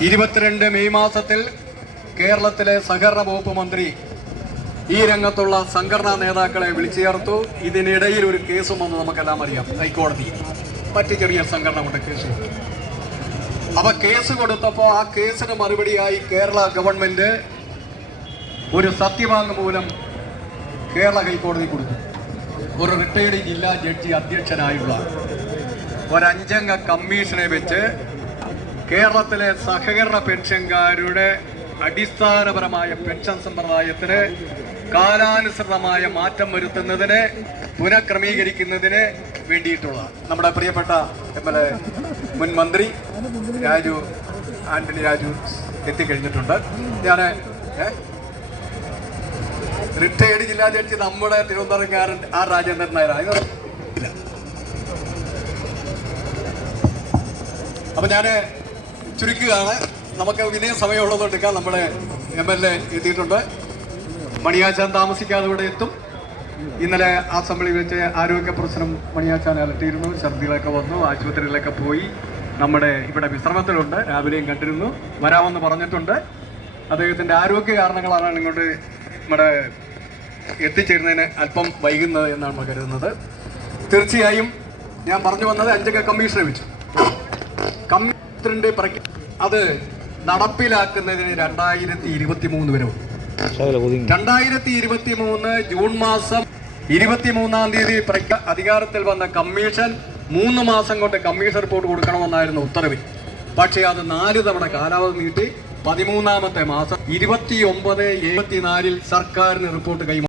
22 May മാസത്തിൽ കേരളത്തിലെ സഹകരണ വകുപ്പ് മന്ത്രി ഈ രംഗത്തുള്ള സംഘടനാ നേതാക്കളെ വിളിച്ചു ചേർത്തു. ഇതിനിടയിൽ ഒരു കേസും വന്ന് നമുക്കെല്ലാം അറിയാം, ഹൈക്കോടതി മറ്റു ചെറിയ സംഘടന കൊണ്ട് കേസ് കൊടുത്തു. അപ്പൊ കേസ് കൊടുത്തപ്പോൾ ആ കേസിന് മറുപടിയായി കേരള ഗവൺമെന്റ് ഒരു സത്യവാങ്മൂലം കേരള ഹൈക്കോടതി കൊടുത്തു. ഒരു റിട്ടയർഡ് ജില്ലാ ജഡ്ജി അധ്യക്ഷനായുള്ള ഒരു 5 അംഗ കമ്മീഷനെ വെച്ച് കേരളത്തിലെ സഹകരണ പെൻഷൻകാരുടെ അടിസ്ഥാനപരമായ പെൻഷൻ സമ്പ്രദായത്തിന് കാലാനുസൃതമായ മാറ്റം വരുത്തുന്നതിന് പുനഃക്രമീകരിക്കുന്നതിന് വേണ്ടിയിട്ടുള്ള നമ്മുടെ പ്രിയപ്പെട്ട MLA മുൻ മന്ത്രി ആന്റണി രാജു എത്തിക്കഴിഞ്ഞിട്ടുണ്ട്. ഞാൻ റിട്ടയർഡ് ജില്ലാ ജഡ്ജി നമ്മുടെ തിരുവനന്തപുരംകാരൻ ആർ രാജേന്ദ്രൻ നായർ. അപ്പൊ ഞാൻ ചുരുക്കുകയാണ്. നമുക്ക് വിനയ സമയമുള്ളതുകൊണ്ടിരിക്കാൻ നമ്മുടെ MLA എത്തിയിട്ടുണ്ട്. മണിയാച്ചാൻ താമസിക്കാതെ ഇവിടെ എത്തും. ഇന്നലെ അസംബ്ലി വെച്ച് ആരോഗ്യ പ്രശ്നം മണിയാച്ചാൻ അലട്ടിയിരുന്നു. ഛർദികളൊക്കെ വന്നു, ആശുപത്രിയിലൊക്കെ പോയി. നമ്മുടെ ഇവിടെ വിശ്രമത്തിലുണ്ട്, രാവിലെയും കണ്ടിരുന്നു, വരാമെന്ന് പറഞ്ഞിട്ടുണ്ട്. അദ്ദേഹത്തിൻ്റെ ആരോഗ്യ കാരണങ്ങളാണ് ഇങ്ങോട്ട് നമ്മുടെ എത്തിച്ചേരുന്നതിന് അല്പം വൈകുന്നത് എന്നാണ് നമ്മൾ കരുതുന്നത്. തീർച്ചയായും ഞാൻ പറഞ്ഞു വന്നത് 5 അംഗ കമ്മീഷനെ വെച്ചു. കമ്മീഷന്റെ അത് നടപ്പിലാക്കുന്നതിന് 2023 വരെ 2023 ജൂൺ മാസം 23-ാം തീയതി അധികാരത്തിൽ വന്ന കമ്മീഷൻ 3 മാസം കൊണ്ട് കമ്മീഷൻ റിപ്പോർട്ട് കൊടുക്കണമെന്നായിരുന്നു ഉത്തരവ്. പക്ഷേ അത് 4 തവണ കാലാവധി നീട്ടി 13-ാമത്തെ മാസം 29/74 സർക്കാരിന് റിപ്പോർട്ട് കൈമാറി.